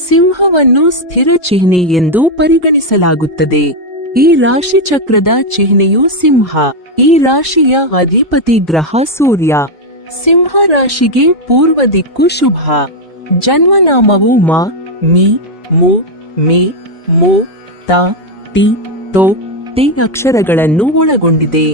ಸಿಂಹವನ್ನು ಸ್ಥಿರ ಚಿಹ್ನೆ ಎಂದು ಪರಿಗಣಿಸಲಾಗುತ್ತದೆ. ಈ ರಾಶಿ ಚಕ್ರದ ಚಿಹ್ನೆಯು ಸಿಂಹ. ಈ ರಾಶಿಯ ಅಧಿಪತಿ ಗ್ರಹ ಸೂರ್ಯ. ಸಿಂಹ ರಾಶಿಗೆ ಪೂರ್ವ ದಿಕ್ಕು ಶುಭ. ಜನ್ಮನಾಮವು ಮ, ಮಿ, ಮು, ಮೆ, ಮೋ, ತ, ಟಿ, ತೋ, ಟಿ ಅಕ್ಷರಗಳನ್ನು ಒಳಗೊಂಡಿದೆ.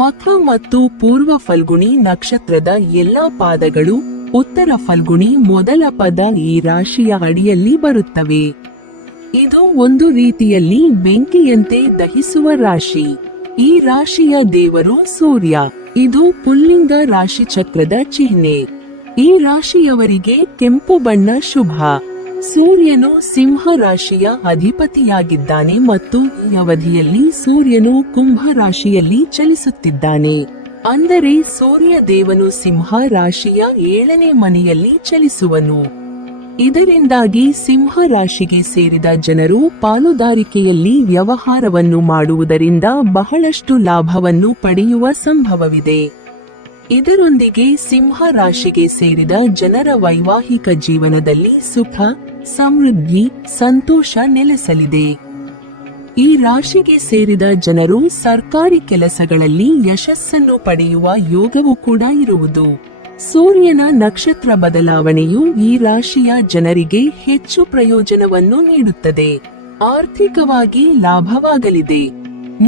ಮಖ ಮತ್ತು ಪೂರ್ವ ಫಲ್ಗುಣಿ ನಕ್ಷತ್ರದ ಎಲ್ಲಾ ಪಾದಗಳು, ಉತ್ತರ ಫಲ್ಗುಣಿ ಮೊದಲ ಪದ ಈ ರಾಶಿಯ ಅಡಿಯಲ್ಲಿ ಬರುತ್ತವೆ. ಇದು ಒಂದು ರೀತಿಯಲ್ಲಿ ಬೆಂಕಿಯಂತೆ ದಹಿಸುವ ರಾಶಿ. ಈ ರಾಶಿಯ ದೇವರು ಸೂರ್ಯ. ಇದು ಪುಲ್ಲಿಂಗ ರಾಶಿ ಚಕ್ರದ ಚಿಹ್ನೆ. ಈ ರಾಶಿಯವರಿಗೆ ಕೆಂಪು ಬಣ್ಣ ಶುಭ. ಸೂರ್ಯನು ಸಿಂಹ ರಾಶಿಯ ಅಧಿಪತಿಯಾಗಿದ್ದಾನೆ ಮತ್ತು ಈ ಅವಧಿಯಲ್ಲಿ ಸೂರ್ಯನು ಕುಂಭ ರಾಶಿಯಲ್ಲಿ ಚಲಿಸುತ್ತಿದ್ದಾನೆ. ಅಂದರೆ ಸೂರ್ಯ ದೇವನು ಸಿಂಹ ರಾಶಿಯ 7ನೇ ಮನೆಯಲ್ಲಿ ಚಲಿಸುವನು. ಇದರಿಂದಾಗಿ ಸಿಂಹ ರಾಶಿಗೆ ಸೇರಿದ ಜನರು ಪಾಲುದಾರಿಕೆಯಲ್ಲಿ ವ್ಯವಹಾರವನ್ನು ಮಾಡುವುದರಿಂದ ಬಹಳಷ್ಟು ಲಾಭವನ್ನು ಪಡೆಯುವ ಸಂಭವವಿದೆ. ಇದರೊಂದಿಗೆ ಸಿಂಹ ರಾಶಿಗೆ ಸೇರಿದ ಜನರ ವೈವಾಹಿಕ ಜೀವನದಲ್ಲಿ ಸುಖ, ಸಮೃದ್ಧಿ, ಸಂತೋಷ ನೆಲೆಸಲಿದೆ. ಈ ರಾಶಿಗೆ ಸೇರಿದ ಜನರು ಸರ್ಕಾರಿ ಕೆಲಸಗಳಲ್ಲಿ ಯಶಸ್ಸನ್ನು ಪಡೆಯುವ ಯೋಗವೂ ಕೂಡ ಇರುವುದು. ಸೂರ್ಯನ ನಕ್ಷತ್ರ ಬದಲಾವಣೆಯು ಈ ರಾಶಿಯ ಜನರಿಗೆ ಹೆಚ್ಚು ಪ್ರಯೋಜನವನ್ನು ನೀಡುತ್ತದೆ. ಆರ್ಥಿಕವಾಗಿ ಲಾಭವಾಗಲಿದೆ.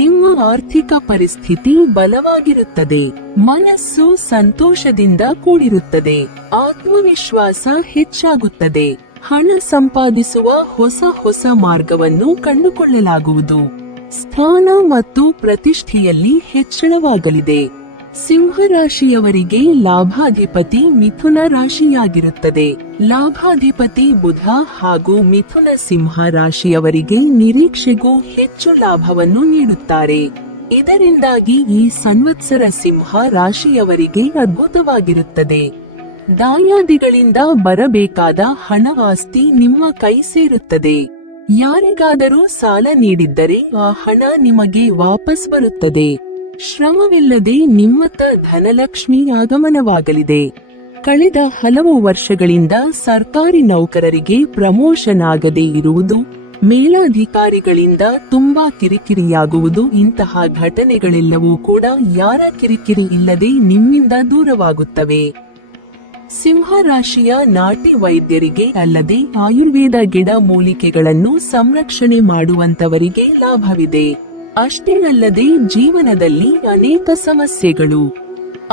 ನಿಮ್ಮ ಆರ್ಥಿಕ ಪರಿಸ್ಥಿತಿ ಬಲವಾಗಿರುತ್ತದೆ. ಮನಸ್ಸು ಸಂತೋಷದಿಂದ ಕೂಡಿರುತ್ತದೆ. ಆತ್ಮವಿಶ್ವಾಸ ಹೆಚ್ಚಾಗುತ್ತದೆ. ಹಣ ಸಂಪಾದಿಸುವ ಹೊಸ ಮಾರ್ಗವನ್ನು ಕಂಡುಕೊಳ್ಳಲಾಗುವುದು. ಸ್ಥಾನ ಮತ್ತು ಪ್ರತಿಷ್ಠೆಯಲ್ಲಿ ಹೆಚ್ಚಳವಾಗಲಿದೆ. ಸಿಂಹ ರಾಶಿಯವರಿಗೆ ಲಾಭಾಧಿಪತಿ ಮಿಥುನ ರಾಶಿಯಾಗಿರುತ್ತದೆ. ಲಾಭಾಧಿಪತಿ ಬುಧ ಹಾಗೂ ಮಿಥುನ ಸಿಂಹ ರಾಶಿಯವರಿಗೆ ನಿರೀಕ್ಷೆಗೂ ಹೆಚ್ಚು ಲಾಭವನ್ನು ನೀಡುತ್ತಾರೆ. ಇದರಿಂದಾಗಿ ಈ ಸಂವತ್ಸರ ಸಿಂಹ ರಾಶಿಯವರಿಗೆ ಅದ್ಭುತವಾಗಿರುತ್ತದೆ. ದಾಯಾದಿಗಳಿಂದ ಬರಬೇಕಾದ ಹಣ ಆಸ್ತಿ ನಿಮ್ಮ ಕೈ ಸೇರುತ್ತದೆ. ಯಾರಿಗಾದರೂ ಸಾಲ ನೀಡಿದ್ದರೆ ಆ ಹಣ ನಿಮಗೆ ವಾಪಸ್ ಬರುತ್ತದೆ. ಶ್ರಮವಿಲ್ಲದೆ ನಿಮ್ಮತ್ತ ಧನಲಕ್ಷ್ಮಿ ಆಗಮನವಾಗಲಿದೆ. ಕಳೆದ ಹಲವು ವರ್ಷಗಳಿಂದ ಸರ್ಕಾರಿ ನೌಕರರಿಗೆ ಪ್ರಮೋಷನ್ ಆಗದೇ ಇರುವುದು, ಮೇಲಾಧಿಕಾರಿಗಳಿಂದ ತುಂಬಾ ಕಿರಿಕಿರಿಯಾಗುವುದು, ಇಂತಹ ಘಟನೆಗಳೆಲ್ಲವೂ ಕೂಡ ಯಾರ ಕಿರಿಕಿರಿ ಇಲ್ಲದೆ ನಿಮ್ಮಿಂದ ದೂರವಾಗುತ್ತವೆ. ಸಿಂಹ ರಾಶಿಯ ನಾಟಿ ವೈದ್ಯರಿಗೆ ಅಲ್ಲದೆ ಆಯುರ್ವೇದ ಗಿಡ ಮೂಲಿಕೆಗಳನ್ನು ಸಂರಕ್ಷಣೆ ಮಾಡುವಂತವರಿಗೆ ಲಾಭವಿದೆ. ಅಷ್ಟೇ ಅಲ್ಲದೆ ಜೀವನದಲ್ಲಿ ಅನೇಕ ಸಮಸ್ಯೆಗಳು,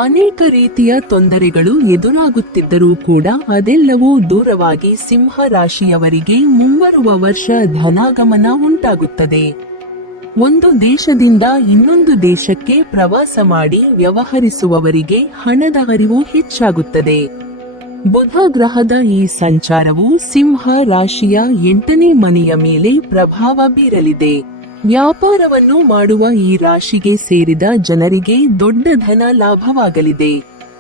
ಅನೇಕ ರೀತಿಯ ತೊಂದರೆಗಳು ಎದುರಾಗುತ್ತಿದ್ದರೂ ಕೂಡ ಅದೆಲ್ಲವೂ ದೂರವಾಗಿ ಸಿಂಹ ರಾಶಿಯವರಿಗೆ ಮುಂಬರುವ ವರ್ಷ ಧನಾಗಮನ ಉಂಟಾಗುತ್ತದೆ. ಒಂದು ದೇಶದಿಂದ ಇನ್ನೊಂದು ದೇಶಕ್ಕೆ ಪ್ರವಾಸ ಮಾಡಿ ವ್ಯವಹರಿಸುವವರಿಗೆ ಹಣದ ಅರಿವು ಹೆಚ್ಚಾಗುತ್ತದೆ. ಬುಧ ಗ್ರಹದ ಈ ಸಂಚಾರವು ಸಿಂಹ ರಾಶಿಯ 8ನೇ ಮನೆಯ ಮೇಲೆ ಪ್ರಭಾವ ಬೀರಲಿದೆ. ವ್ಯಾಪಾರವನ್ನು ಮಾಡುವ ಈ ರಾಶಿಗೆ ಸೇರಿದ ಜನರಿಗೆ ದೊಡ್ಡ ಧನ ಲಾಭವಾಗಲಿದೆ.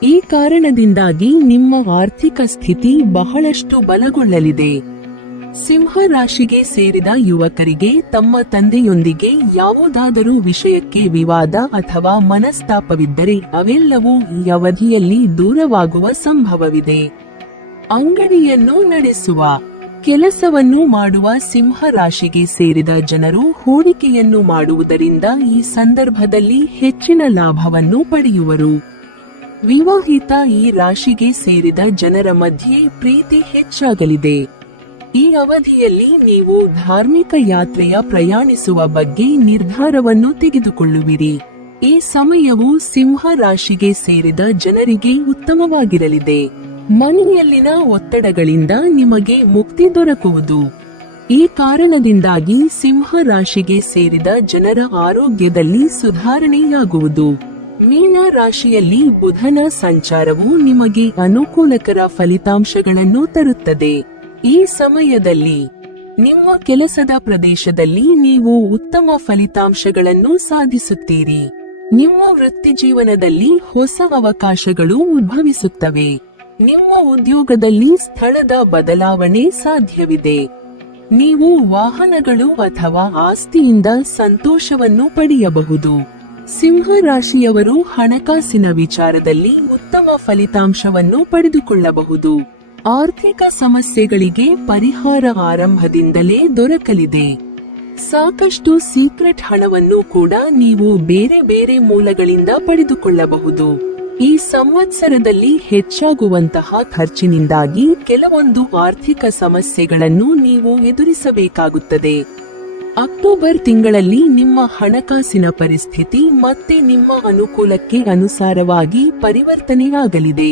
ಈ ಕಾರಣದಿಂದಾಗಿ ನಿಮ್ಮ ಆರ್ಥಿಕ ಸ್ಥಿತಿ ಬಹಳಷ್ಟು ಬಲಗೊಳ್ಳಲಿದೆ. ಸಿಂಹ ರಾಶಿಗೆ ಸೇರಿದ ಯುವಕರಿಗೆ ತಮ್ಮ ತಂದೆಯೊಂದಿಗೆ ಯಾವುದಾದರೂ ವಿಷಯಕ್ಕೆ ವಿವಾದ ಅಥವಾ ಮನಸ್ತಾಪವಿದ್ದರೆ ಅವೆಲ್ಲವೂ ಈ ಅವಧಿಯಲ್ಲಿ ದೂರವಾಗುವ ಸಂಭವವಿದೆ. ಅಂಗಡಿಯನ್ನು ನಡೆಸುವ, ಕೆಲಸವನ್ನು ಮಾಡುವ ಸಿಂಹ ರಾಶಿಗೆ ಸೇರಿದ ಜನರು ಹೂಡಿಕೆಯನ್ನು ಮಾಡುವುದರಿಂದ ಈ ಸಂದರ್ಭದಲ್ಲಿ ಹೆಚ್ಚಿನ ಲಾಭವನ್ನು ಪಡೆಯುವರು. ವಿವಾಹಿತ ಈ ರಾಶಿಗೆ ಸೇರಿದ ಜನರ ಮಧ್ಯೆ ಪ್ರೀತಿ ಹೆಚ್ಚಾಗಲಿದೆ. ಈ ಅವಧಿಯಲ್ಲಿ ನೀವು ಧಾರ್ಮಿಕ ಯಾತ್ರೆಯ ಪ್ರಯಾಣಿಸುವ ಬಗ್ಗೆ ನಿರ್ಧಾರವನ್ನು ತೆಗೆದುಕೊಳ್ಳುವಿರಿ. ಈ ಸಮಯವು ಸಿಂಹ ರಾಶಿಗೆ ಸೇರಿದ ಜನರಿಗೆ ಉತ್ತಮವಾಗಿರಲಿದೆ. ಮನೆಯಲ್ಲಿನ ಒತ್ತಡಗಳಿಂದ ನಿಮಗೆ ಮುಕ್ತಿ ದೊರಕುವುದು. ಈ ಕಾರಣದಿಂದಾಗಿ ಸಿಂಹ ರಾಶಿಗೆ ಸೇರಿದ ಜನರ ಆರೋಗ್ಯದಲ್ಲಿ ಸುಧಾರಣೆಯಾಗುವುದು. ಮೀನ ರಾಶಿಯಲ್ಲಿ ಬುಧನ ಸಂಚಾರವು ನಿಮಗೆ ಅನುಕೂಲಕರ ಫಲಿತಾಂಶಗಳನ್ನು ತರುತ್ತದೆ. ಈ ಸಮಯದಲ್ಲಿ ನಿಮ್ಮ ಕೆಲಸದ ಪ್ರದೇಶದಲ್ಲಿ ನೀವು ಉತ್ತಮ ಫಲಿತಾಂಶಗಳನ್ನು ಸಾಧಿಸುತ್ತೀರಿ. ನಿಮ್ಮ ವೃತ್ತಿಜೀವನದಲ್ಲಿ ಹೊಸ ಅವಕಾಶಗಳು ಉದ್ಭವಿಸುತ್ತವೆ. ನಿಮ್ಮ ಉದ್ಯೋಗದಲ್ಲಿ ಸ್ಥಳದ ಬದಲಾವಣೆ ಸಾಧ್ಯವಿದೆ. ನೀವು ವಾಹನಗಳು ಅಥವಾ ಆಸ್ತಿಯಿಂದ ಸಂತೋಷವನ್ನು ಪಡೆಯಬಹುದು. ಸಿಂಹ ರಾಶಿಯವರು ಹಣಕಾಸಿನ ವಿಚಾರದಲ್ಲಿ ಉತ್ತಮ ಫಲಿತಾಂಶವನ್ನು ಪಡೆದುಕೊಳ್ಳಬಹುದು. ಆರ್ಥಿಕ ಸಮಸ್ಯೆಗಳಿಗೆ ಪರಿಹಾರ ಆರಂಭದಿಂದಲೇ ದೊರಕಲಿದೆ. ಸಾಕಷ್ಟು ಸೀಕ್ರೆಟ್ ಹಣವನ್ನು ಕೂಡ ನೀವು ಬೇರೆ ಬೇರೆ ಮೂಲಗಳಿಂದ ಪಡೆದುಕೊಳ್ಳಬಹುದು. ಈ ಸಂವತ್ಸರದಲ್ಲಿ ಹೆಚ್ಚಾಗುವಂತಹ ಖರ್ಚಿನಿಂದಾಗಿ ಕೆಲವೊಂದು ಆರ್ಥಿಕ ಸಮಸ್ಯೆಗಳನ್ನು ನೀವು ಎದುರಿಸಬೇಕಾಗುತ್ತದೆ. ಅಕ್ಟೋಬರ್ ತಿಂಗಳಲ್ಲಿ ನಿಮ್ಮ ಹಣಕಾಸಿನ ಪರಿಸ್ಥಿತಿ ಮತ್ತೆ ನಿಮ್ಮ ಅನುಕೂಲಕ್ಕೆ ಅನುಸಾರವಾಗಿ ಪರಿವರ್ತನೆಯಾಗಲಿದೆ.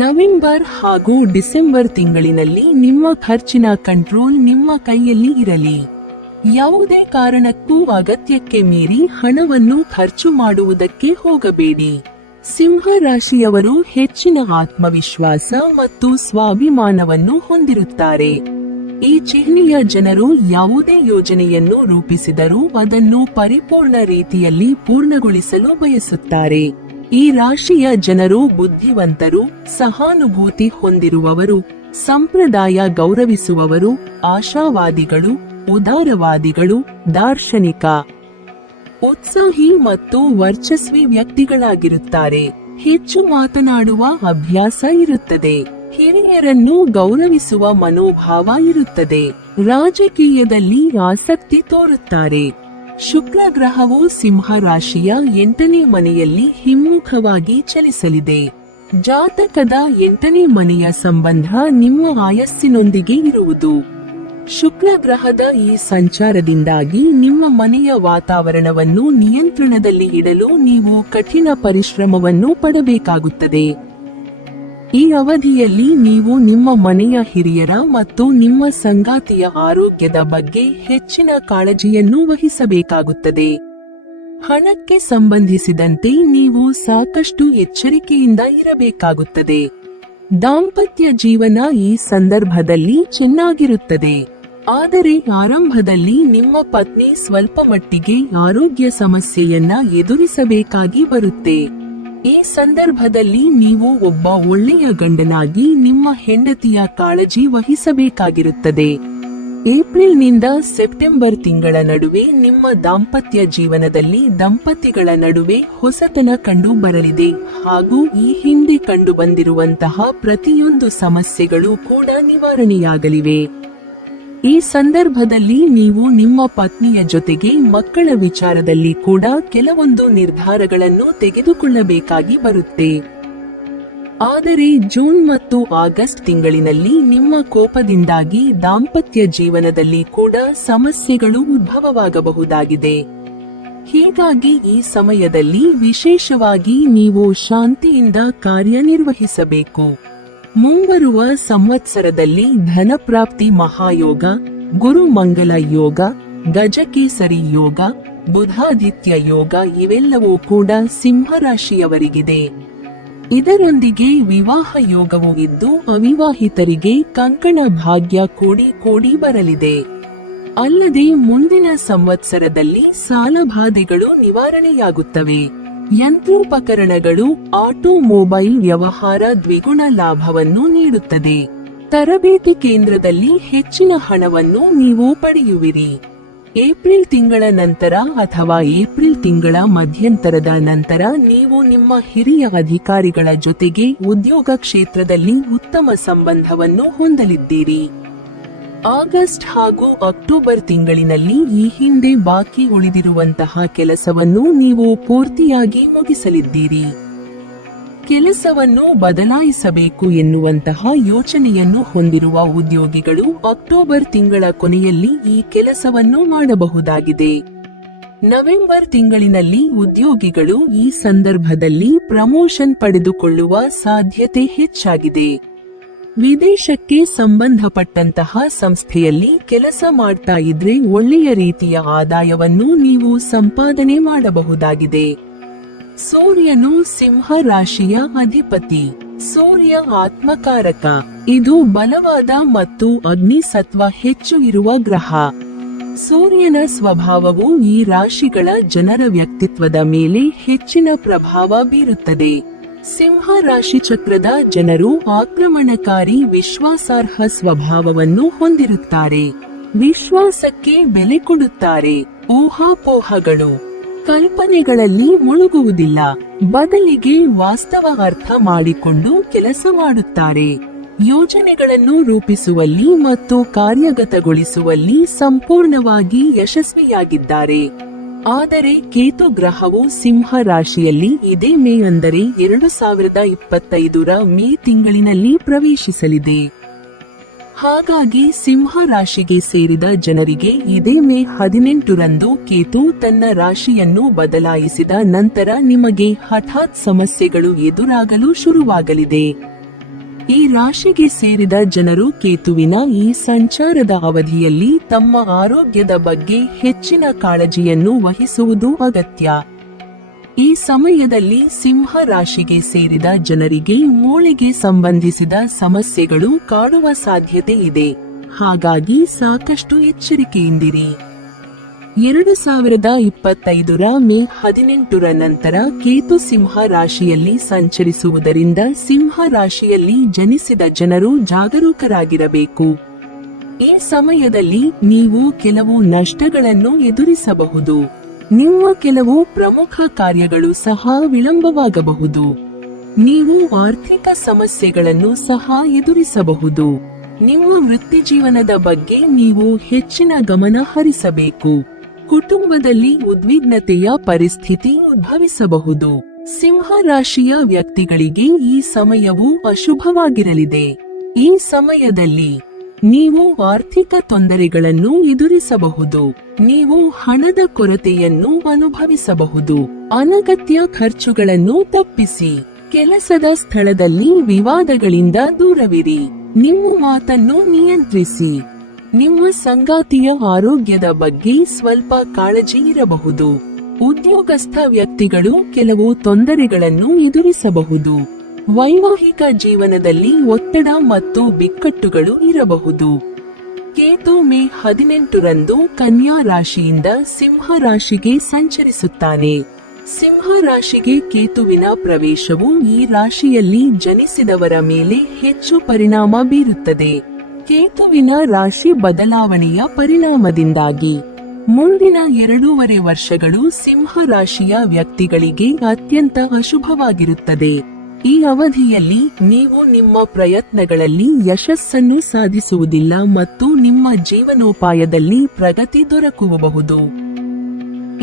ನವೆಂಬರ್ ಹಾಗೂ ಡಿಸೆಂಬರ್ ತಿಂಗಳಿನಲ್ಲಿ ನಿಮ್ಮ ಖರ್ಚಿನ ಕಂಟ್ರೋಲ್ ನಿಮ್ಮ ಕೈಯಲ್ಲಿ ಇರಲಿ. ಯಾವುದೇ ಕಾರಣಕ್ಕೂ ಅಗತ್ಯಕ್ಕೆ ಮೀರಿ ಹಣವನ್ನು ಖರ್ಚು ಮಾಡುವುದಕ್ಕೆ ಹೋಗಬೇಡಿ. ಸಿಂಹ ರಾಶಿಯವರು ಹೆಚ್ಚಿನ ಆತ್ಮವಿಶ್ವಾಸ ಮತ್ತು ಸ್ವಾಭಿಮಾನವನ್ನು ಹೊಂದಿರುತ್ತಾರೆ. ಈ ಚಿಹ್ನೆಯ ಜನರು ಯಾವುದೇ ಯೋಜನೆಯನ್ನು ರೂಪಿಸಿದರೂ ಅದನ್ನು ಪರಿಪೂರ್ಣ ರೀತಿಯಲ್ಲಿ ಪೂರ್ಣಗೊಳಿಸಲು ಬಯಸುತ್ತಾರೆ. ಈ ರಾಶಿಯ ಜನರು ಬುದ್ಧಿವಂತರು, ಸಹಾನುಭೂತಿ ಹೊಂದಿರುವವರು, ಸಂಪ್ರದಾಯ ಗೌರವಿಸುವವರು, ಆಶಾವಾದಿಗಳು, ಉದಾರವಾದಿಗಳು, ದಾರ್ಶನಿಕ, ಉತ್ಸಾಹಿ ಮತ್ತು ವರ್ಚಸ್ವಿ ವ್ಯಕ್ತಿಗಳಾಗಿರುತ್ತಾರೆ. ಹೆಚ್ಚು ಮಾತನಾಡುವ ಅಭ್ಯಾಸ ಇರುತ್ತದೆ. ಹಿರಿಯರನ್ನು ಗೌರವಿಸುವ ಮನೋಭಾವ ಇರುತ್ತದೆ. ರಾಜಕೀಯದಲ್ಲಿ ಆಸಕ್ತಿ ತೋರುತ್ತಾರೆ. ಶುಕ್ರ ಗ್ರಹವು ಸಿಂಹ ರಾಶಿಯ 8ನೇ ಮನೆಯಲ್ಲಿ ಹಿಮ್ಮುಖವಾಗಿ ಚಲಿಸಲಿದೆ. ಜಾತಕದ 8ನೇ ಮನೆಯ ಸಂಬಂಧ ನಿಮ್ಮ ಆಯಸ್ಸಿನೊಂದಿಗೆ ಇರುವುದು. ಶುಕ್ರ ಗ್ರಹದ ಈ ಸಂಚಾರದಿಂದಾಗಿ ನಿಮ್ಮ ಮನೆಯ ವಾತಾವರಣವನ್ನು ನಿಯಂತ್ರಣದಲ್ಲಿ ಇಡಲು ನೀವು ಕಠಿಣ ಪರಿಶ್ರಮವನ್ನು ಪಡಬೇಕಾಗುತ್ತದೆ. ಈ ಅವಧಿಯಲ್ಲಿ ನೀವು ನಿಮ್ಮ ಮನೆಯ ಹಿರಿಯರ ಮತ್ತು ನಿಮ್ಮ ಸಂಗಾತಿಯ ಆರೋಗ್ಯದ ಬಗ್ಗೆ ಹೆಚ್ಚಿನ ಕಾಳಜಿಯನ್ನು ವಹಿಸಬೇಕಾಗುತ್ತದೆ. ಹಣಕ್ಕೆ ಸಂಬಂಧಿಸಿದಂತೆ ನೀವು ಸಾಕಷ್ಟು ಎಚ್ಚರಿಕೆಯಿಂದ ಇರಬೇಕಾಗುತ್ತದೆ. ದಾಂಪತ್ಯ ಜೀವನ ಈ ಸಂದರ್ಭದಲ್ಲಿ ಚೆನ್ನಾಗಿರುತ್ತದೆ. ಆದರೆ ಆರಂಭದಲ್ಲಿ ನಿಮ್ಮ ಪತ್ನಿ ಸ್ವಲ್ಪ ಮಟ್ಟಿಗೆ ಆರೋಗ್ಯ ಸಮಸ್ಯೆಯನ್ನ ಎದುರಿಸಬೇಕಾಗಿ ಬರುತ್ತೆ. ಈ ಸಂದರ್ಭದಲ್ಲಿ ನೀವು ಒಬ್ಬ ಒಳ್ಳೆಯ ಗಂಡನಾಗಿ ನಿಮ್ಮ ಹೆಂಡತಿಯ ಕಾಳಜಿ ವಹಿಸಬೇಕಾಗಿರುತ್ತದೆ. ಏಪ್ರಿಲ್ನಿಂದ ಸೆಪ್ಟೆಂಬರ್ ತಿಂಗಳ ನಡುವೆ ನಿಮ್ಮ ದಾಂಪತ್ಯ ಜೀವನದಲ್ಲಿ ದಂಪತಿಗಳ ನಡುವೆ ಹೊಸತನ ಕಂಡು ಬರಲಿದೆ ಹಾಗೂ ಈ ಹಿಂದೆ ಕಂಡು ಬಂದಿರುವಂತಹ ಪ್ರತಿಯೊಂದು ಸಮಸ್ಯೆಗಳು ಕೂಡ ನಿವಾರಣೆಯಾಗಲಿವೆ. ಈ ಸಂದರ್ಭದಲ್ಲಿ ನೀವು ನಿಮ್ಮ ಪತ್ನಿಯ ಜೊತೆಗೆ ಮಕ್ಕಳ ವಿಚಾರದಲ್ಲಿ ಕೂಡ ಕೆಲವೊಂದು ನಿರ್ಧಾರಗಳನ್ನು ತೆಗೆದುಕೊಳ್ಳಬೇಕಾಗಿ ಬರುತ್ತೆ. ಆದರೆ ಜೂನ್ ಮತ್ತು ಆಗಸ್ಟ್ ತಿಂಗಳಿನಲ್ಲಿ ನಿಮ್ಮ ಕೋಪದಿಂದಾಗಿ ದಾಂಪತ್ಯ ಜೀವನದಲ್ಲಿ ಕೂಡ ಸಮಸ್ಯೆಗಳು ಉದ್ಭವವಾಗಬಹುದಾಗಿದೆ. ಹೀಗಾಗಿ ಈ ಸಮಯದಲ್ಲಿ ವಿಶೇಷವಾಗಿ ನೀವು ಶಾಂತಿಯಿಂದ ಕಾರ್ಯನಿರ್ವಹಿಸಬೇಕು. ಮುಂಬರುವ ಸಂವತ್ಸರದಲ್ಲಿ ಧನಪ್ರಾಪ್ತಿ ಮಹಾಯೋಗ, ಗುರು ಮಂಗಲ ಯೋಗ, ಗಜಕೇಸರಿ ಯೋಗ, ಬುಧಾದಿತ್ಯ ಯೋಗ ಇವೆಲ್ಲವೂ ಕೂಡ ಸಿಂಹರಾಶಿಯವರಿಗಿದೆ. ಇದರೊಂದಿಗೆ ವಿವಾಹ ಯೋಗವೂ ಇದ್ದು ಅವಿವಾಹಿತರಿಗೆ ಕಂಕಣ ಭಾಗ್ಯ ಕೂಡಿ ಬರಲಿದೆ. ಅಲ್ಲದೆ ಮುಂದಿನ ಸಂವತ್ಸರದಲ್ಲಿ ಸಾಲಬಾಧೆಗಳು ನಿವಾರಣೆಯಾಗುತ್ತವೆ. ಯಂತ್ರೋಪಕರಣಗಳು, ಆಟೋಮೊಬೈಲ್ ವ್ಯವಹಾರ ದ್ವಿಗುಣ ಲಾಭವನ್ನು ನೀಡುತ್ತದೆ. ತರಬೇತಿ ಕೇಂದ್ರದಲ್ಲಿ ಹೆಚ್ಚಿನ ಹಣವನ್ನು ನೀವು ಪಡೆಯುವಿರಿ. ಏಪ್ರಿಲ್ ತಿಂಗಳ ನಂತರ ಅಥವಾ ಏಪ್ರಿಲ್ ತಿಂಗಳ ಮಧ್ಯಂತರದ ನಂತರ ನೀವು ನಿಮ್ಮ ಹಿರಿಯ ಅಧಿಕಾರಿಗಳ ಜೊತೆಗೆ ಉದ್ಯೋಗ ಕ್ಷೇತ್ರದಲ್ಲಿ ಉತ್ತಮ ಸಂಬಂಧವನ್ನು ಹೊಂದಲಿದ್ದೀರಿ. ಆಗಸ್ಟ್ ಹಾಗೂ ಅಕ್ಟೋಬರ್ ತಿಂಗಳಿನಲ್ಲಿ ಈ ಹಿಂದೆ ಬಾಕಿ ಉಳಿದಿರುವಂತಹ ಕೆಲಸವನ್ನು ನೀವು ಪೂರ್ತಿಯಾಗಿ ಮುಗಿಸಲಿದ್ದೀರಿ. ಕೆಲಸವನ್ನು ಬದಲಾಯಿಸಬೇಕು ಎನ್ನುವಂತಹ ಯೋಚನೆಯನ್ನು ಹೊಂದಿರುವ ಉದ್ಯೋಗಿಗಳು ಅಕ್ಟೋಬರ್ ತಿಂಗಳ ಕೊನೆಯಲ್ಲಿ ಈ ಕೆಲಸವನ್ನು ಮಾಡಬಹುದಾಗಿದೆ. ನವೆಂಬರ್ ತಿಂಗಳಿನಲ್ಲಿ ಉದ್ಯೋಗಿಗಳು ಈ ಸಂದರ್ಭದಲ್ಲಿ ಪ್ರಮೋಷನ್ ಪಡೆದುಕೊಳ್ಳುವ ಸಾಧ್ಯತೆ ಹೆಚ್ಚಾಗಿದೆ. ವಿದೇಶಕ್ಕೆ ಸಂಬಂಧಪಟ್ಟಂತಹ ಸಂಸ್ಥೆಯಲ್ಲಿ ಕೆಲಸ ಮಾಡ್ತಾ ಇದ್ರೆ ಒಳ್ಳೆಯ ರೀತಿಯ ಆದಾಯವನ್ನು ನೀವು ಸಂಪಾದನೆ ಮಾಡಬಹುದಾಗಿದೆ. ಸೂರ್ಯನು ಸಿಂಹ ರಾಶಿಯ ಅಧಿಪತಿ. ಸೂರ್ಯ ಆತ್ಮಕಾರಕ. ಇದು ಬಲವಾದ ಮತ್ತು ಅಗ್ನಿಸತ್ವ ಹೆಚ್ಚು ಇರುವ ಗ್ರಹ. ಸೂರ್ಯನ ಸ್ವಭಾವವು ಈ ರಾಶಿಗಳ ಜನರ ವ್ಯಕ್ತಿತ್ವದ ಮೇಲೆ ಹೆಚ್ಚಿನ ಪ್ರಭಾವ ಬೀರುತ್ತದೆ. ಸಿಂಹ ರಾಶಿ ಚಕ್ರದ ಜನರು ಆಕ್ರಮಣಕಾರಿ, ವಿಶ್ವಾಸಾರ್ಹ ಸ್ವಭಾವವನ್ನು ಹೊಂದಿರುತ್ತಾರೆ. ವಿಶ್ವಾಸಕ್ಕೆ ಬೆಲೆ ಕೊಡುತ್ತಾರೆ. ಊಹಾಪೋಹಗಳು, ಕಲ್ಪನೆಗಳಲ್ಲಿ ಮುಳುಗುವುದಿಲ್ಲ. ಬದಲಿಗೆ ವಾಸ್ತವ ಅರ್ಥ ಮಾಡಿಕೊಂಡು ಕೆಲಸ ಮಾಡುತ್ತಾರೆ. ಯೋಜನೆಗಳನ್ನು ರೂಪಿಸುವಲ್ಲಿ ಮತ್ತು ಕಾರ್ಯಗತಗೊಳಿಸುವಲ್ಲಿ ಸಂಪೂರ್ಣವಾಗಿ ಯಶಸ್ವಿಯಾಗಿದ್ದಾರೆ. ಆದರೆ ಕೇತು ಗ್ರಹವು ಸಿಂಹ ರಾಶಿಯಲ್ಲಿ ಇದೇ ಮೇ ಅಂದರೆ 2025ರ ಮೇ ತಿಂಗಳಿನಲ್ಲಿ ಪ್ರವೇಶಿಸಲಿದೆ. ಹಾಗಾಗಿ ಸಿಂಹ ರಾಶಿಗೆ ಸೇರಿದ ಜನರಿಗೆ ಇದೇ ಮೇ 18ರಂದು ಕೇತು ತನ್ನ ರಾಶಿಯನ್ನು ಬದಲಾಯಿಸಿದ ನಂತರ ನಿಮಗೆ ಹಠಾತ್ ಸಮಸ್ಯೆಗಳು ಎದುರಾಗಲು ಶುರುವಾಗಲಿದೆ. ಈ ರಾಶಿಗೆ ಸೇರಿದ ಜನರು ಕೇತುವಿನ ಈ ಸಂಚಾರದ ಅವಧಿಯಲ್ಲಿ ತಮ್ಮ ಆರೋಗ್ಯದ ಬಗ್ಗೆ ಹೆಚ್ಚಿನ ಕಾಳಜಿಯನ್ನು ವಹಿಸುವುದು ಅಗತ್ಯ. ಈ ಸಮಯದಲ್ಲಿ ಸಿಂಹ ರಾಶಿಗೆ ಸೇರಿದ ಜನರಿಗೆ ಮೂಳೆಗೆ ಸಂಬಂಧಿಸಿದ ಸಮಸ್ಯೆಗಳು ಕಾಡುವ ಸಾಧ್ಯತೆ ಇದೆ. ಹಾಗಾಗಿ ಸಾಕಷ್ಟು ಎಚ್ಚರಿಕೆಯಿಂದಿರಿ. 2025ರ ಮೇ 18ರ ನಂತರ ಕೇತು ಸಿಂಹ ರಾಶಿಯಲ್ಲಿ ಸಂಚರಿಸುವುದರಿಂದ ಸಿಂಹ ರಾಶಿಯಲ್ಲಿ ಜನಿಸಿದ ಜನರು ಜಾಗರೂಕರಾಗಿರಬೇಕು. ಈ ಸಮಯದಲ್ಲಿ ನೀವು ಕೆಲವು ನಷ್ಟಗಳನ್ನು ಎದುರಿಸಬಹುದು. ನಿಮ್ಮ ಕೆಲವು ಪ್ರಮುಖ ಕಾರ್ಯಗಳು ಸಹ ವಿಳಂಬವಾಗಬಹುದು. ನೀವು ಆರ್ಥಿಕ ಸಮಸ್ಯೆಗಳನ್ನು ಸಹ ಎದುರಿಸಬಹುದು. ನಿಮ್ಮ ವೃತ್ತಿಜೀವನದ ಬಗ್ಗೆ ನೀವು ಹೆಚ್ಚಿನ ಗಮನ ಹರಿಸಬೇಕು. ಕುಟುಂಬದಲ್ಲಿ ಉದ್ವಿಗ್ನತೆಯ ಪರಿಸ್ಥಿತಿ ಉದ್ಭವಿಸಬಹುದು. ಸಿಂಹ ರಾಶಿಯ ವ್ಯಕ್ತಿಗಳಿಗೆ ಈ ಸಮಯವು ಅಶುಭವಾಗಿರಲಿದೆ. ಈ ಸಮಯದಲ್ಲಿ ನೀವು ಆರ್ಥಿಕ ತೊಂದರೆಗಳನ್ನು ಎದುರಿಸಬಹುದು. ನೀವು ಹಣದ ಕೊರತೆಯನ್ನು ಅನುಭವಿಸಬಹುದು. ಅನಗತ್ಯ ಖರ್ಚುಗಳನ್ನು ತಪ್ಪಿಸಿ. ಕೆಲಸದ ಸ್ಥಳದಲ್ಲಿ ವಿವಾದಗಳಿಂದ ದೂರವಿರಿ. ನಿಮ್ಮ ಮಾತನ್ನು ನಿಯಂತ್ರಿಸಿ. ನಿಮ್ಮ ಸಂಗಾತಿಯ ಆರೋಗ್ಯದ ಬಗ್ಗೆ ಸ್ವಲ್ಪ ಕಾಳಜಿ ಇರಬಹುದು. ಉದ್ಯೋಗಸ್ಥ ವ್ಯಕ್ತಿಗಳು ಕೆಲವು ತೊಂದರೆಗಳನ್ನು ಎದುರಿಸಬಹುದು. ವೈವಾಹಿಕ ಜೀವನದಲ್ಲಿ ಒತ್ತಡ ಮತ್ತು ಬಿಕ್ಕಟ್ಟುಗಳು ಇರಬಹುದು. ಕೇತು ಮೇ 18ರಂದು ಕನ್ಯಾ ರಾಶಿಯಿಂದ ಸಿಂಹ ರಾಶಿಗೆ ಸಂಚರಿಸುತ್ತಾನೆ. ಸಿಂಹ ರಾಶಿಗೆ ಕೇತುವಿನ ಪ್ರವೇಶವು ಈ ರಾಶಿಯಲ್ಲಿ ಜನಿಸಿದವರ ಮೇಲೆ ಹೆಚ್ಚು ಪರಿಣಾಮ ಬೀರುತ್ತದೆ. ಕೇತುವಿನ ರಾಶಿ ಬದಲಾವಣೆಯ ಪರಿಣಾಮದಿಂದಾಗಿ ಮುಂದಿನ 2.5 ವರ್ಷಗಳು ಸಿಂಹ ರಾಶಿಯ ವ್ಯಕ್ತಿಗಳಿಗೆ ಅತ್ಯಂತ ಅಶುಭವಾಗಿರುತ್ತದೆ. ಈ ಅವಧಿಯಲ್ಲಿ ನೀವು ನಿಮ್ಮ ಪ್ರಯತ್ನಗಳಲ್ಲಿ ಯಶಸ್ಸನ್ನು ಸಾಧಿಸುವುದಿಲ್ಲ ಮತ್ತು ನಿಮ್ಮ ಜೀವನೋಪಾಯದಲ್ಲಿ ಪ್ರಗತಿ ದೊರಕಬಹುದು.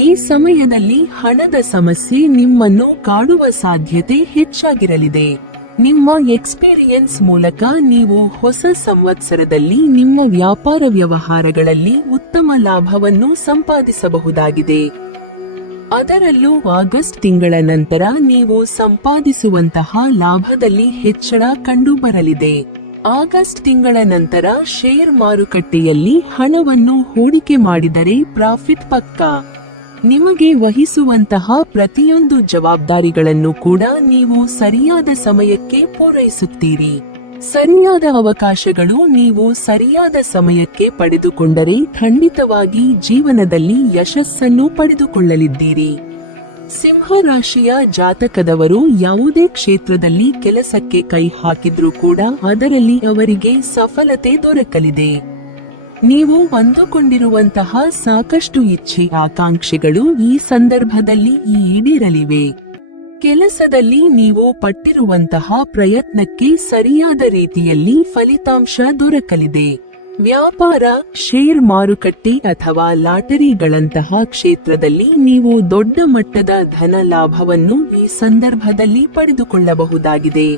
ಈ ಸಮಯದಲ್ಲಿ ಹಣದ ಸಮಸ್ಯೆ ನಿಮ್ಮನ್ನು ಕಾಡುವ ಸಾಧ್ಯತೆ ಹೆಚ್ಚಾಗಿರಲಿದೆ. ನಿಮ್ಮ ಎಕ್ಸ್ಪೀರಿಯನ್ಸ್ ಮೂಲಕ ನೀವು ಹೊಸ ಸಂವತ್ಸರದಲ್ಲಿ ನಿಮ್ಮ ವ್ಯಾಪಾರ ವ್ಯವಹಾರಗಳಲ್ಲಿ ಉತ್ತಮ ಲಾಭವನ್ನು ಸಂಪಾದಿಸಬಹುದಾಗಿದೆ. ಅದರಲ್ಲೂ ಆಗಸ್ಟ್ ತಿಂಗಳ ನಂತರ ನೀವು ಸಂಪಾದಿಸುವಂತಹ ಲಾಭದಲ್ಲಿ ಹೆಚ್ಚಳ ಕಂಡುಬರಲಿದೆ. ಆಗಸ್ಟ್ ತಿಂಗಳ ನಂತರ ಶೇರ್ ಮಾರುಕಟ್ಟೆಯಲ್ಲಿ ಹಣವನ್ನು ಹೂಡಿಕೆ ಮಾಡಿದರೆ ಪ್ರಾಫಿಟ್ ಪಕ್ಕಾ. ನಿಮಗೆ ವಹಿಸುವಂತಹ ಪ್ರತಿಯೊಂದು ಜವಾಬ್ದಾರಿಗಳನ್ನು ಕೂಡ ನೀವು ಸರಿಯಾದ ಸಮಯಕ್ಕೆ ಪೂರೈಸುತ್ತೀರಿ. ಸರಿಯಾದ ಅವಕಾಶಗಳು ನೀವು ಸರಿಯಾದ ಸಮಯಕ್ಕೆ ಪಡೆದುಕೊಂಡರೆ ಖಂಡಿತವಾಗಿ ಜೀವನದಲ್ಲಿ ಯಶಸ್ಸನ್ನು ಪಡೆದುಕೊಳ್ಳಲಿದ್ದೀರಿ. ಸಿಂಹ ರಾಶಿಯ ಜಾತಕದವರು ಯಾವುದೇ ಕ್ಷೇತ್ರದಲ್ಲಿ ಕೆಲಸಕ್ಕೆ ಕೈ ಹಾಕಿದ್ರೂ ಕೂಡ ಅದರಲ್ಲಿ ಅವರಿಗೆ ಸಫಲತೆ ದೊರಕಲಿದೆ. ನೀವು ಅಂದುಕೊಂಡಿರುವಂತಹ ಸಾಕಷ್ಟು ಇಚ್ಛೆ ಆಕಾಂಕ್ಷೆಗಳು ಈ ಸಂದರ್ಭದಲ್ಲಿ ಈಡೇರಲಿವೆ. ಕೆಲಸದಲ್ಲಿ ನೀವು ಪಟ್ಟಿರುವಂತಹ ಪ್ರಯತ್ನಕ್ಕೆ ಸರಿಯಾದ ರೀತಿಯಲ್ಲಿ ಫಲಿತಾಂಶ ದೊರಕಲಿದೆ. ವ್ಯಾಪಾರ, ಶೇರ್ ಮಾರುಕಟ್ಟೆ ಅಥವಾ ಲಾಟರಿಗಳಂತಹ ಕ್ಷೇತ್ರದಲ್ಲಿ ನೀವು ದೊಡ್ಡ ಮಟ್ಟದ ಧನ ಲಾಭವನ್ನು ಈ ಸಂದರ್ಭದಲ್ಲಿ ಪಡೆದುಕೊಳ್ಳಬಹುದಾಗಿದೆ.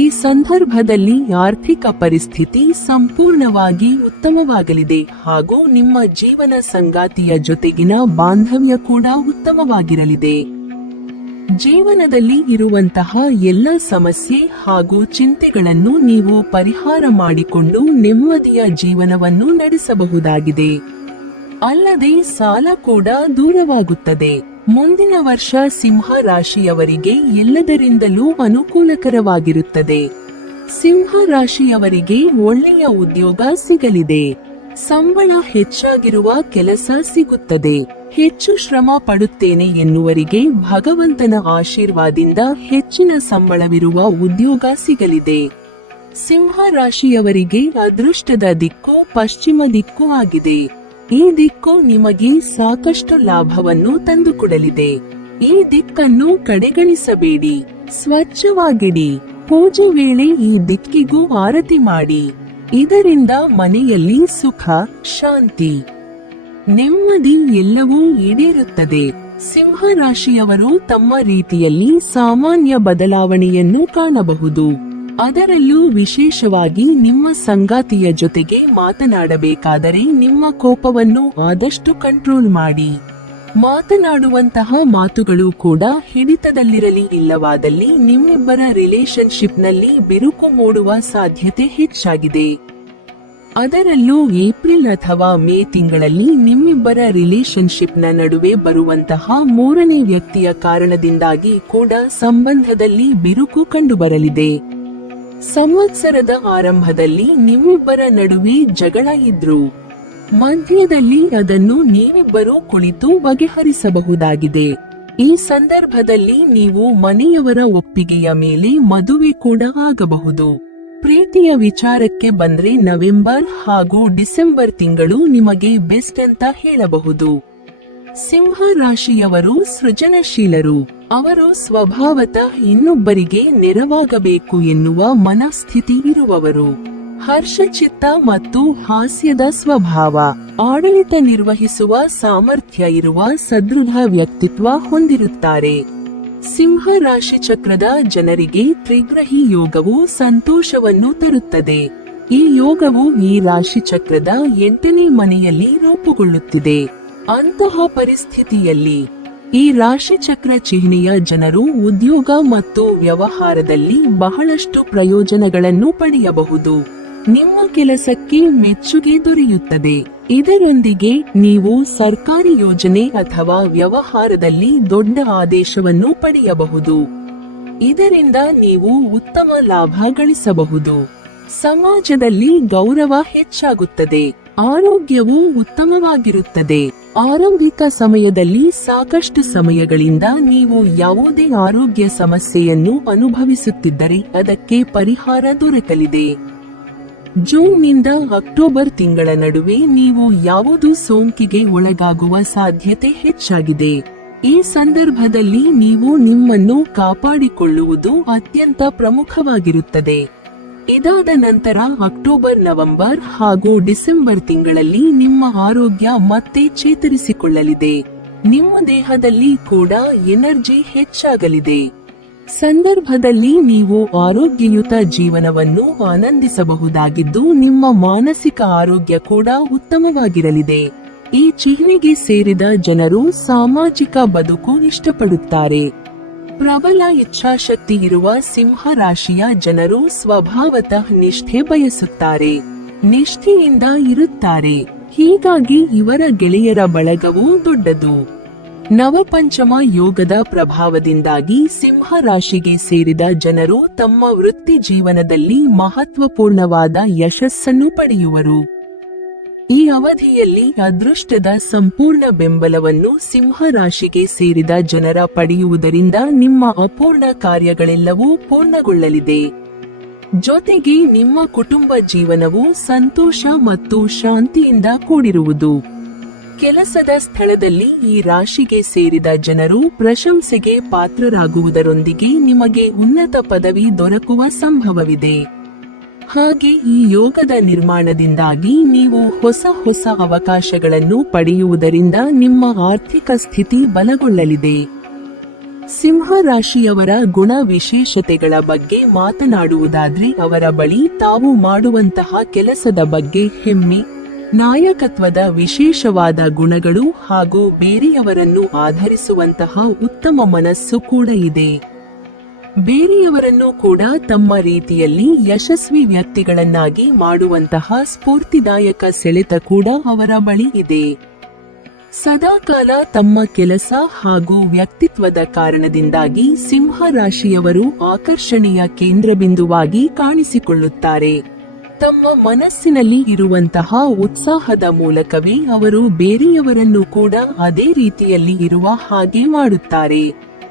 ಈ ಸಂದರ್ಭದಲ್ಲಿ ಆರ್ಥಿಕ ಪರಿಸ್ಥಿತಿ ಸಂಪೂರ್ಣವಾಗಿ ಉತ್ತಮವಾಗಲಿದೆ ಹಾಗೂ ನಿಮ್ಮ ಜೀವನ ಸಂಗಾತಿಯ ಜೊತೆಗಿನ ಬಾಂಧವ್ಯ ಕೂಡ ಉತ್ತಮವಾಗಿರಲಿದೆ. ಜೀವನದಲ್ಲಿ ಇರುವಂತಹ ಎಲ್ಲ ಸಮಸ್ಯೆ ಹಾಗೂ ಚಿಂತೆಗಳನ್ನು ನೀವು ಪರಿಹಾರ ಮಾಡಿಕೊಂಡು ನೆಮ್ಮದಿಯ ಜೀವನವನ್ನು ನಡೆಸಬಹುದಾಗಿದೆ. ಅಲ್ಲದೆ ಸಾಲ ಕೂಡ ದೂರವಾಗುತ್ತದೆ. ಮುಂದಿನ ವರ್ಷ ಸಿಂಹ ರಾಶಿಯವರಿಗೆ ಎಲ್ಲದರಿಂದಲೂ ಅನುಕೂಲಕರವಾಗಿರುತ್ತದೆ. ಸಿಂಹ ರಾಶಿಯವರಿಗೆ ಒಳ್ಳೆಯ ಉದ್ಯೋಗ ಸಿಗಲಿದೆ. ಸಂಬಳ ಹೆಚ್ಚಾಗಿರುವ ಕೆಲಸ ಸಿಗುತ್ತದೆ. ಹೆಚ್ಚು ಶ್ರಮ ಪಡುತ್ತೇನೆ ಎನ್ನುವರಿಗೆ ಭಗವಂತನ ಆಶೀರ್ವಾದದಿಂದ ಹೆಚ್ಚಿನ ಸಂಬಳವಿರುವ ಉದ್ಯೋಗ ಸಿಗಲಿದೆ. ಸಿಂಹ ರಾಶಿಯವರಿಗೆ ಅದೃಷ್ಟದ ದಿಕ್ಕು ಪಶ್ಚಿಮ ದಿಕ್ಕು ಆಗಿದೆ. ಈ ದಿಕ್ಕು ನಿಮಗೆ ಸಾಕಷ್ಟು ಲಾಭವನ್ನು ತಂದುಕೊಡಲಿದೆ. ಈ ದಿಕ್ಕನ್ನು ಕಡೆಗಣಿಸಬೇಡಿ, ಸ್ವಚ್ಛವಾಗಿಡಿ. ಪೂಜೆ ವೇಳೆ ಈ ದಿಕ್ಕಿಗೂ ಆರತಿ ಮಾಡಿ. ಇದರಿಂದ ಮನೆಯಲ್ಲಿ ಸುಖ, ಶಾಂತಿ, ನೆಮ್ಮದಿ ಎಲ್ಲವೂ ಈಡೇರುತ್ತದೆ. ಸಿಂಹ ರಾಶಿಯವರು ತಮ್ಮ ರೀತಿಯಲ್ಲಿ ಸಾಮಾನ್ಯ ಬದಲಾವಣೆಯನ್ನು ಕಾಣಬಹುದು. ಅದರಲ್ಲೂ ವಿಶೇಷವಾಗಿ ನಿಮ್ಮ ಸಂಗಾತಿಯ ಜೊತೆಗೆ ಮಾತನಾಡಬೇಕಾದರೆ ನಿಮ್ಮ ಕೋಪವನ್ನು ಆದಷ್ಟು ಕಂಟ್ರೋಲ್ ಮಾಡಿ. ಮಾತನಾಡುವಂತಹ ಮಾತುಗಳು ಕೂಡ ಹಿಡಿತದಲ್ಲಿರಲಿ, ಇಲ್ಲವಾದಲ್ಲಿ ನಿಮ್ಮಿಬ್ಬರ ರಿಲೇಶನ್ಶಿಪ್ನಲ್ಲಿ ಬಿರುಕು ಮೂಡುವ ಸಾಧ್ಯತೆ ಹೆಚ್ಚಾಗಿದೆ. ಅದರಲ್ಲೂ ಏಪ್ರಿಲ್ ಅಥವಾ ಮೇ ತಿಂಗಳಲ್ಲಿ ನಿಮ್ಮಿಬ್ಬರ ರಿಲೇಶನ್ಶಿಪ್ನ ನಡುವೆ ಬರುವಂತಹ ಮೂರನೇ ವ್ಯಕ್ತಿಯ ಕಾರಣದಿಂದಾಗಿ ಕೂಡ ಸಂಬಂಧದಲ್ಲಿ ಬಿರುಕು ಕಂಡುಬರಲಿದೆ. ಸಂವತ್ಸರದ ಆರಂಭದಲ್ಲಿ ನಿಮ್ಮಿಬ್ಬರ ನಡುವೆ ಜಗಳ ಇದ್ರು ಮಧ್ಯದಲ್ಲಿ ಅದನ್ನು ನೀವಿಬ್ಬರೂ ಕುಳಿತು ಬಗೆಹರಿಸಬಹುದಾಗಿದೆ. ಈ ಸಂದರ್ಭದಲ್ಲಿ ನೀವು ಮನೆಯವರ ಒಪ್ಪಿಗೆಯ ಮೇಲೆ ಮದುವೆ ಕೂಡ ಆಗಬಹುದು. ಪ್ರೀತಿಯ ವಿಚಾರಕ್ಕೆ ಬಂದ್ರೆ ನವೆಂಬರ್ ಹಾಗೂ ಡಿಸೆಂಬರ್ ತಿಂಗಳು ನಿಮಗೆ ಬೆಸ್ಟ್ ಅಂತ ಹೇಳಬಹುದು. ಸಿಂಹ ರಾಶಿಯವರು ಸೃಜನಶೀಲರು. ಅವರು ಸ್ವಭಾವತಃ ಇನ್ನೊಬ್ಬರಿಗೆ ನೆರವಾಗಬೇಕು ಎನ್ನುವ ಮನಸ್ಥಿತಿ ಇರುವವರು. ಹರ್ಷಚಿತ್ತ ಮತ್ತು ಹಾಸ್ಯದ ಸ್ವಭಾವ, ಆಡಳಿತ ನಿರ್ವಹಿಸುವ ಸಾಮರ್ಥ್ಯ ಇರುವ ಸದೃಢ ವ್ಯಕ್ತಿತ್ವ ಹೊಂದಿರುತ್ತಾರೆ. ಸಿಂಹ ರಾಶಿ ಚಕ್ರದ ಜನರಿಗೆ ತ್ರಿಗ್ರಹಿ ಯೋಗವು ಸಂತೋಷವನ್ನು ತರುತ್ತದೆ. ಈ ಯೋಗವು ಈ ರಾಶಿ ಚಕ್ರದ 8ನೇ ಮನೆಯಲ್ಲಿ ರೂಪುಗೊಳ್ಳುತ್ತಿದೆ. ಅಂತಹ ಪರಿಸ್ಥಿತಿಯಲ್ಲಿ ಈ ರಾಶಿ ಚಕ್ರ ಚಿಹ್ನೆಯ ಜನರು ಉದ್ಯೋಗ ಮತ್ತು ವ್ಯವಹಾರದಲ್ಲಿ ಬಹಳಷ್ಟು ಪ್ರಯೋಜನಗಳನ್ನು ಪಡೆಯಬಹುದು. ನಿಮ್ಮ ಕೆಲಸಕ್ಕೆ ಮೆಚ್ಚುಗೆ ದೊರೆಯುತ್ತದೆ. ಇದರೊಂದಿಗೆ ನೀವು ಸರ್ಕಾರಿ ಯೋಜನೆ ಅಥವಾ ವ್ಯವಹಾರದಲ್ಲಿ ದೊಡ್ಡ ಆದೇಶವನ್ನು ಪಡೆಯಬಹುದು. ಇದರಿಂದ ನೀವು ಉತ್ತಮ ಲಾಭ ಗಳಿಸಬಹುದು. ಸಮಾಜದಲ್ಲಿ ಗೌರವ ಹೆಚ್ಚಾಗುತ್ತದೆ. ಆರೋಗ್ಯವು ಉತ್ತಮವಾಗಿರುತ್ತದೆ. ಆರಂಭಿಕ ಸಮಯದಲ್ಲಿ ಸಾಕಷ್ಟು ಸಮಯಗಳಿಂದ ನೀವು ಯಾವುದೇ ಆರೋಗ್ಯ ಸಮಸ್ಯೆಯನ್ನು ಅನುಭವಿಸುತ್ತಿದ್ದರೆ ಅದಕ್ಕೆ ಪರಿಹಾರ ದೊರಕಲಿದೆ. ಜೂನ್ನಿಂದ ಅಕ್ಟೋಬರ್ ತಿಂಗಳ ನಡುವೆ ನೀವು ಯಾವುದೂ ಸೋಂಕಿಗೆ ಒಳಗಾಗುವ ಸಾಧ್ಯತೆ ಹೆಚ್ಚಾಗಿದೆ. ಈ ಸಂದರ್ಭದಲ್ಲಿ ನೀವು ನಿಮ್ಮನ್ನು ಕಾಪಾಡಿಕೊಳ್ಳುವುದು ಅತ್ಯಂತ ಪ್ರಮುಖವಾಗಿರುತ್ತದೆ. ಇದಾದ ನಂತರ ಅಕ್ಟೋಬರ್, ನವೆಂಬರ್ ಹಾಗೂ ಡಿಸೆಂಬರ್ ತಿಂಗಳಲ್ಲಿ ನಿಮ್ಮ ಆರೋಗ್ಯ ಮತ್ತೆ ಚೇತರಿಸಿಕೊಳ್ಳಲಿದೆ. ನಿಮ್ಮ ದೇಹದಲ್ಲಿ ಕೂಡ ಎನರ್ಜಿ ಹೆಚ್ಚಾಗಲಿದೆ. ಸಂದರ್ಭದಲ್ಲಿ ನೀವು ಆರೋಗ್ಯಯುತ ಜೀವನವನ್ನು ಆನಂದಿಸಬಹುದಾಗಿದ್ದು ನಿಮ್ಮ ಮಾನಸಿಕ ಆರೋಗ್ಯ ಕೂಡ ಉತ್ತಮವಾಗಿರಲಿದೆ. ಈ ಚಿಹ್ನೆಗೆ ಸೇರಿದ ಜನರು ಸಾಮಾಜಿಕ ಬದುಕು ಇಷ್ಟಪಡುತ್ತಾರೆ. ಪ್ರಬಲ ಇಚ್ಛಾಶಕ್ತಿ ಇರುವ ಸಿಂಹ ರಾಶಿಯ ಜನರು ಸ್ವಭಾವತಃ ನಿಷ್ಠೆ ಬಯಸುತ್ತಾರೆ. ನಿಷ್ಠೆಯಿಂದ ಇರುತ್ತಾರೆ. ಹೀಗಾಗಿ ಇವರ ಗೆಳೆಯರ ಬಳಗವೂ ದೊಡ್ಡದು. ನವಪಂಚಮ ಯೋಗದ ಪ್ರಭಾವದಿಂದಾಗಿ ಸಿಂಹ ರಾಶಿಗೆ ಸೇರಿದ ಜನರು ತಮ್ಮ ವೃತ್ತಿ ಜೀವನದಲ್ಲಿ ಮಹತ್ವಪೂರ್ಣವಾದ ಯಶಸ್ಸನ್ನು ಪಡೆಯುವರು. ಈ ಅವಧಿಯಲ್ಲಿ ಅದೃಷ್ಟದ ಸಂಪೂರ್ಣ ಬೆಂಬಲವನ್ನು ಸಿಂಹ ರಾಶಿಗೆ ಸೇರಿದ ಜನರ ಪಡೆಯುವುದರಿಂದ ನಿಮ್ಮ ಅಪೂರ್ಣ ಕಾರ್ಯಗಳೆಲ್ಲವೂ ಪೂರ್ಣಗೊಳ್ಳಲಿದೆ. ಜೊತೆಗೆ ನಿಮ್ಮ ಕುಟುಂಬ ಜೀವನವು ಸಂತೋಷ ಮತ್ತು ಶಾಂತಿಯಿಂದ ಕೂಡಿರುವುದು. ಕೆಲಸದ ಸ್ಥಳದಲ್ಲಿ ಈ ರಾಶಿಗೆ ಸೇರಿದ ಜನರು ಪ್ರಶಂಸೆಗೆ ಪಾತ್ರರಾಗುವುದರೊಂದಿಗೆ ನಿಮಗೆ ಉನ್ನತ ಪದವಿ ದೊರಕುವ ಸಂಭವವಿದೆ. ಹಾಗೆ ಈ ಯೋಗದ ನಿರ್ಮಾಣದಿಂದಾಗಿ ನೀವು ಹೊಸ ಅವಕಾಶಗಳನ್ನು ಪಡೆಯುವುದರಿಂದ ನಿಮ್ಮ ಆರ್ಥಿಕ ಸ್ಥಿತಿ ಬಲಗೊಳ್ಳಲಿದೆ. ಸಿಂಹ ರಾಶಿಯವರ ಗುಣ ವಿಶೇಷತೆಗಳ ಬಗ್ಗೆ ಮಾತನಾಡುವುದಾದ್ರೆ ಅವರ ಬಳಿ ತಾವು ಮಾಡುವಂತಹ ಕೆಲಸದ ಬಗ್ಗೆ ಹೆಮ್ಮೆ, ನಾಯಕತ್ವದ ವಿಶೇಷವಾದ ಗುಣಗಳು ಹಾಗೂ ಬೇರೆಯವರನ್ನು ಆಧರಿಸುವಂತಹ ಉತ್ತಮ ಮನಸ್ಸು ಕೂಡ ಇದೆ. ಬೇರೆಯವರನ್ನು ಕೂಡ ತಮ್ಮ ರೀತಿಯಲ್ಲಿ ಯಶಸ್ವಿ ವ್ಯಕ್ತಿಗಳನ್ನಾಗಿ ಮಾಡುವಂತಹ ಸ್ಫೂರ್ತಿದಾಯಕ ಸೆಳೆತ ಕೂಡ ಅವರ ಬಳಿ ಇದೆ. ಸದಾಕಾಲ ತಮ್ಮ ಕೆಲಸ ಹಾಗೂ ವ್ಯಕ್ತಿತ್ವದ ಕಾರಣದಿಂದಾಗಿ ಸಿಂಹ ರಾಶಿಯವರು ಆಕರ್ಷಣೆಯ ಕೇಂದ್ರಬಿಂದುವಾಗಿ ಕಾಣಿಸಿಕೊಳ್ಳುತ್ತಾರೆ. ತಮ್ಮ ಮನಸ್ಸಿನಲ್ಲಿ ಇರುವಂತಹ ಉತ್ಸಾಹದ ಮೂಲಕವೇ ಅವರು ಬೇರೆಯವರನ್ನು ಕೂಡ ಅದೇ ರೀತಿಯಲ್ಲಿ ಇರುವ ಹಾಗೆ ಮಾಡುತ್ತಾರೆ.